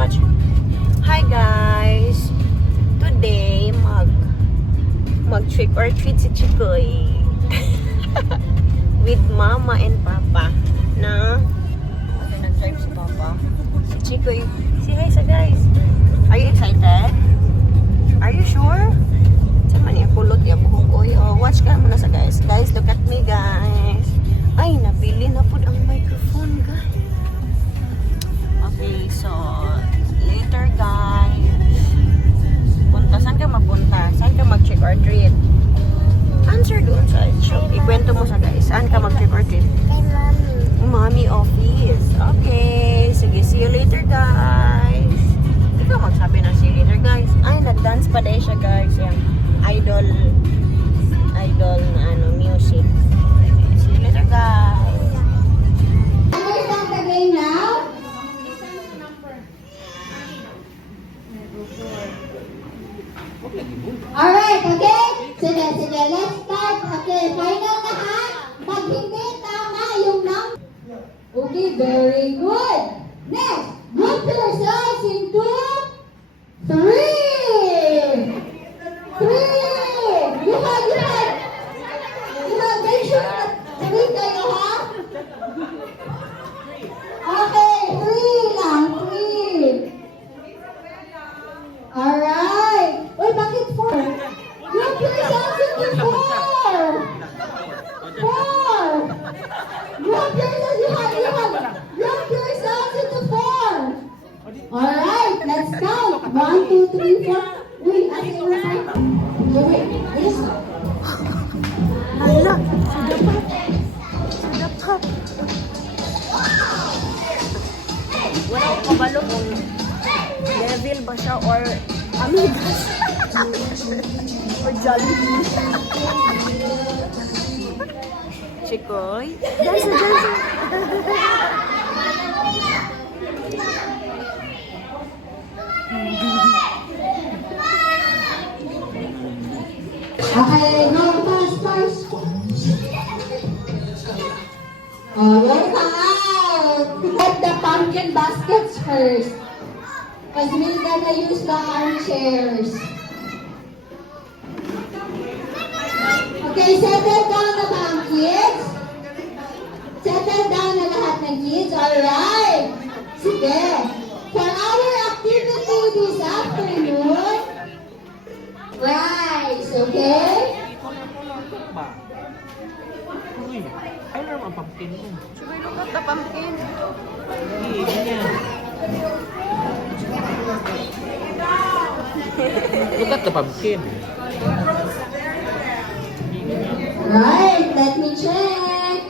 watch. Hi guys! Today, mag trick or treat si Chikoy. With Mama and Papa. Na? Okay, nag-drive si Papa. Si Chikoy. Say hi sa guys. Are you excited? Are you sure? Sama niya kulot ya buhok ko. Oh, watch ka muna sa guys. Guys, look at me guys. Ay, nabili na po ang microphone guys. Okay, so later guys. Saan ka mapunta? Saan ka mag-trick or treat? Answer doon sa shop. Ikwento mo sa guys. Saan ka mag-trick or treat? Kay Mommy. Mommy office. Okay. Sige, see you later guys. Ikaw magsabi na see you later guys. Ay, nag-dance pa dahil siya guys. Yung idol na music. See you later guys. Understand the game now? Alright, okay? Sige, let's start. Okay, final na ha? Pag hindi tama yung Okay, very good. Next, group yourselves into 3. 3. You have. Make sure na 3 kayo ha? Okay, 3 lang, 3. Alright. Uy, bakit 4? Group yourselves into 4. 4. Group yourselves, you have. Group yourselves into 4. Alright, let's count. 1, 2, 3, 4. Uy, ate, wait. Yes. Hala, sudah pa. Wala ko kabalo kung level ba siya or amigas. Or Jollibee. Chikoy, dance. Okay, no, first. Oh, you're out. Get the pumpkin baskets first. Because we're gonna use the armchairs. Okay, settle down na ba ang kids? Settle down na lahat ng kids. Alright. Sige. For our activity this afternoon, rice, okay? Uy, ay naman ang pumpkin mo. Chikoy, look at the pumpkin. Hindi, ganyan. Look at the pumpkin. Right, let me check.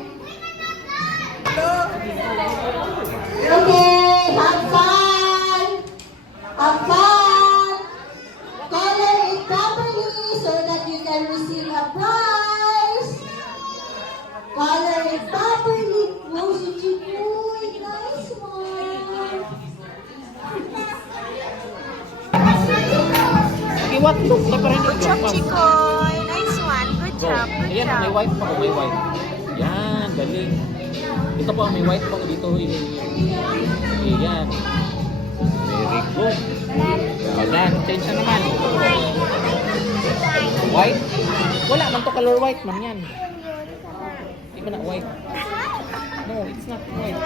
Okay, have fun. Have fun. Color it properly so that you can receive a prize. Color it properly. Close it to you. Nice one. Iwat, look, na pa rin Good job, Chikoy. Nice one. Good job. Ayan, may white pa ko, may white. Yan, galing. Ito po, may white pa ko dito. Yan. Very good. O, dan, change na naman. White? Wala man to color white man yan. Hindi ba na white? No, it's not white.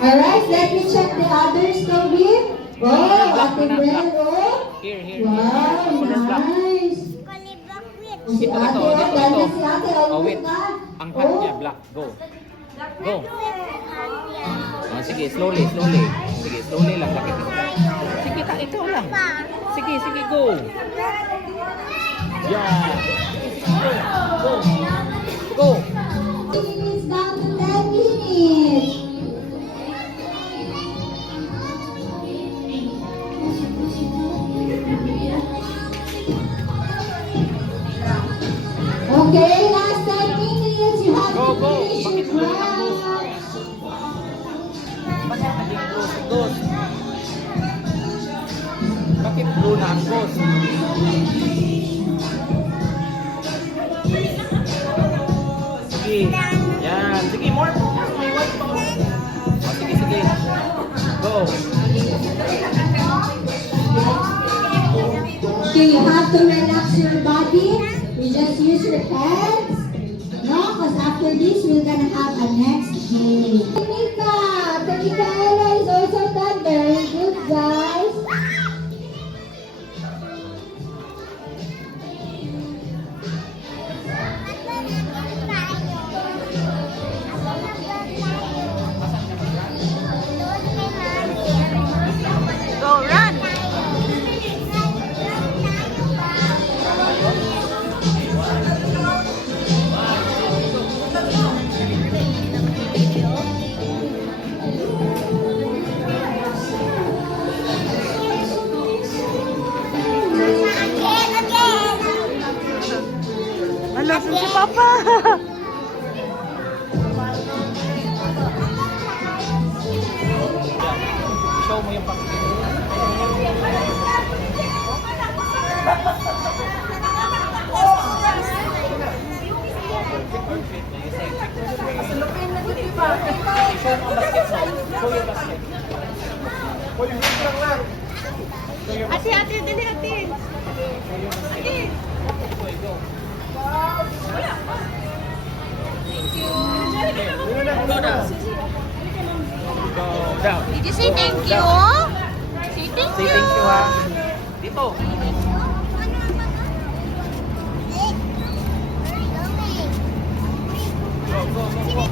Alright, let me check the others, Toby. Oh, Ate Bel, oh. Here. Wow, Color black. nice. Si Ito, Ate, ito. ganda si Ate. Oh, wait. na. Ang hat niya, black. Go. Sige, slowly. Sige, slowly lang. Lakit ito. Sige, ito lang. Sige, go. Yeah. Go. 10 minutes down to 10 minutes. Okay, last 10 minutes. You have Go. to finish Bakit your blue ang class. Bakit naging ghost? Bakit blue na ang ghost? Sige. Yan. Sige, more. May white pa. Oh, sige. Go. raise your hands. No, because after this, we're gonna have a next game. The Micaela is also done. Very good, guys. Go, run! Hello, si Papa! Show mo yung pang... Ate, dali ate! Ate! Go down. Did you say thank you? Say thank Say you! thank you ha. Dito. Go, go, go, go.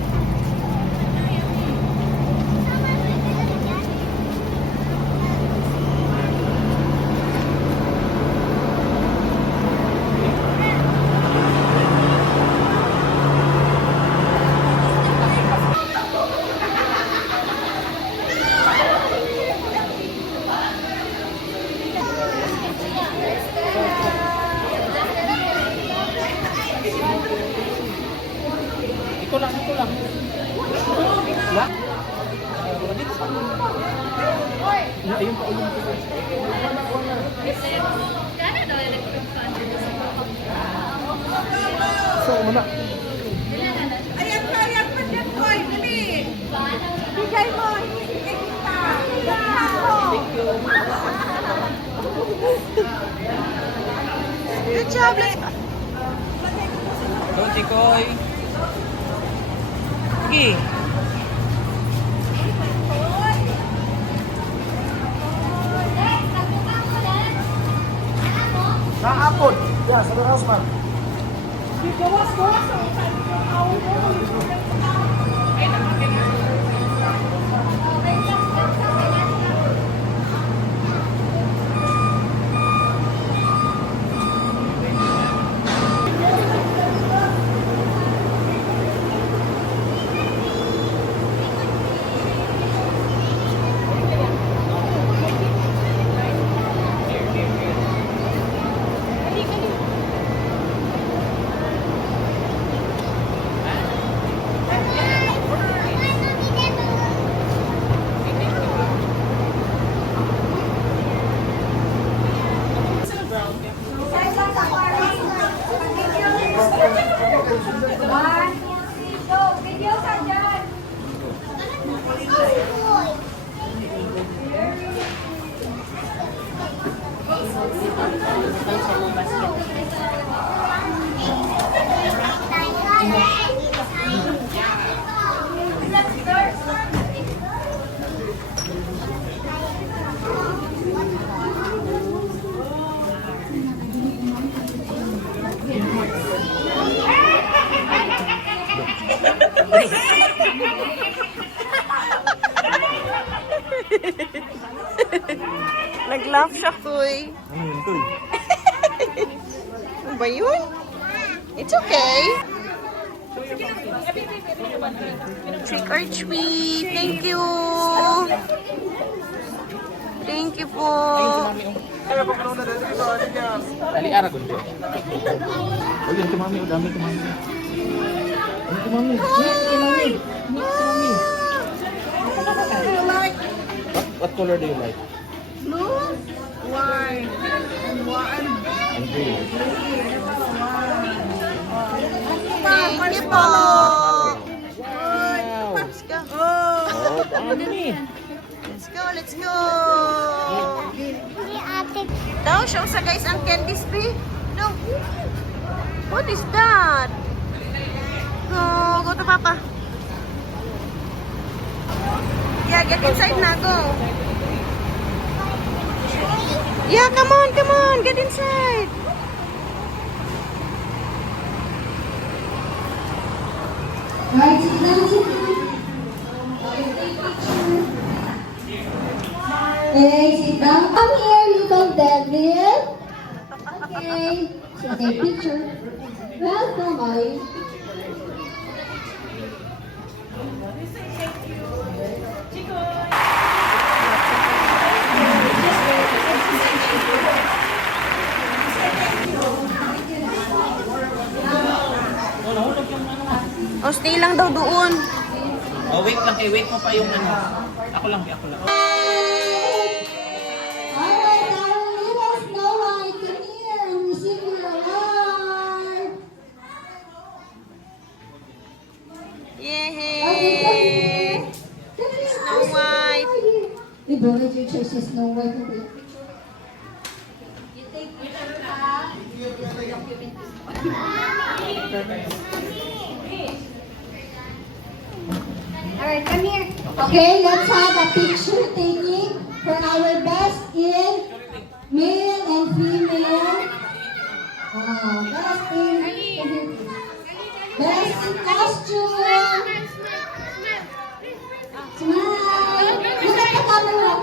Ito lang, ito lang. Lang? Ayun pa, ayun pa. So, muna. Ayan pa dyan ko! Dali! Bigay mo! Bigay kita! Thank you. Good job! Let's go! Go, Chikoy. Sige! Nakapon. Yeah, sa warehouse man. Nag-laugh siya, Kuy. Ano ba yun? It's okay. Trick or treat. Thank you. Thank you po. Dali, ara ko. Oh, yun, tumami. Oh, dami tumami. Ano tumami? Tumami. Tumami. What color do you like? Blue, white, and And green. Thank you po. Wow. Let's go. Oh, dami. Let's go, let's go. Daw, show sa guys ang candies, be. No. What is that? Go to Papa. Yeah, get inside na. Go. Yeah, come on. Get inside. Right, sit down, sit down. Hey, sit down. Come here, little devil. Okay, so take picture. Welcome, Molly. Oh, stay lang daw doon. Oh, wait lang wait mo pa yung ano. Ako lang. Alright, our little Snow White, come here and receive your award. Okay, come here. Yay! Come here. Snow White. We both your choice is Snow White. Okay. You take picture, ha? Alright, come here. Okay, let's have a picture taking for our best in male and female. Best in costume. Smile. Look at the camera.